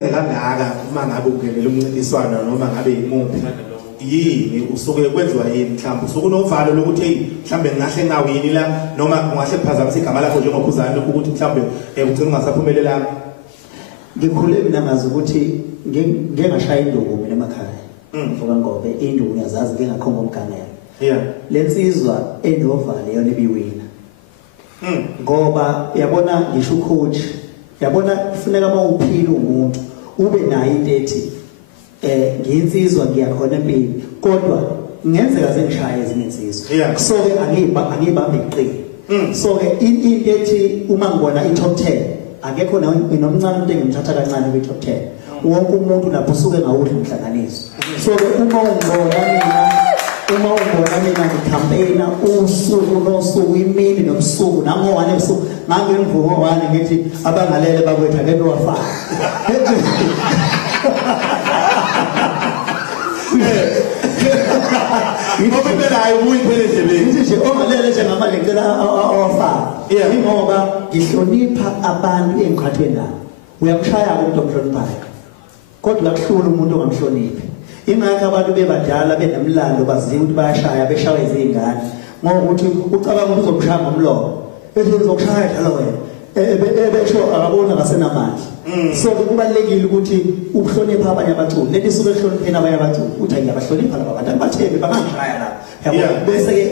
kangaka uma ngabe ungenele umncintiswano noma ngabe imuphi yini usuke kwenziwa yini mhlawumbe usuke unovalo lokuthi hey mhlawumbe ngahle ngawini la noma ungahle kuphazamisa igama lakho njengophuzane ukuthi mhlawumbe ugcina ungasaphumelelanga. Ngikhule mina ngazi ukuthi ngeke ngashaya induku mina emakhaya ngoba ngobe induku ngiyazazi ngeke ngakhomba umganelo lensizwa endovale yona ebiwina ngoba yabona ngisho ucoach yabona kufuneka mawuphila umuntu ube nayo into ethi ngiyinsizwa ngiyakhona empini kodwa ngenzeka sengishaya ezinsizwa so ke angibambe iqini so ke into ethi uma ngibona i-top 10 akekho nomncane umuntu engimthatha kancane kwi-top 10 wonke umuntu lapho usuke ngawudla umhlanganiso so ke uma ungibona mina ngicampaigna usuku nosuku imini nobusuku nango-1 ebusuku ngangemvumo ngo-1 ngithi abangalele bakwethu akekho wafaka ngoba impela ayibuyi phela endlebeni nje ongalele njengamanje ngicela awafaka ngoba ngihlonipha abantu engikhathwe nabo uyamshaya umuntu omhloniphayo kodwa kuhlula umuntu ongamhloniphi ingakho abantu bebadala benemlando baziwe ukuthi bayashaya beshawe izingane ngokuthi ucabanga ukuthi uzomshaya ngomlomo bese uzokushaya njalo wena ebesho akabona ngasenamandla so kubalekile ukuthi ukuhlonipha abanye abaculi leli suke ehlonipheni abanye abaculi uthi ngiyabahlonipha laba bantu abathembi bangashaya la yabo bese ke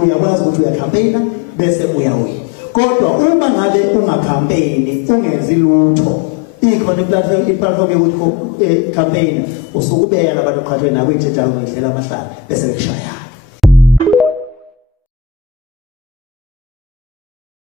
uyakwazi ukuthi uyacampaigna bese uyawina kodwa uma ngabe ungacampaigni ungenzi lutho ikhona iplatform yokuthi campaign usukubeka labantu oqhathwe nawe ithethana ngidlela amahlala bese beshaya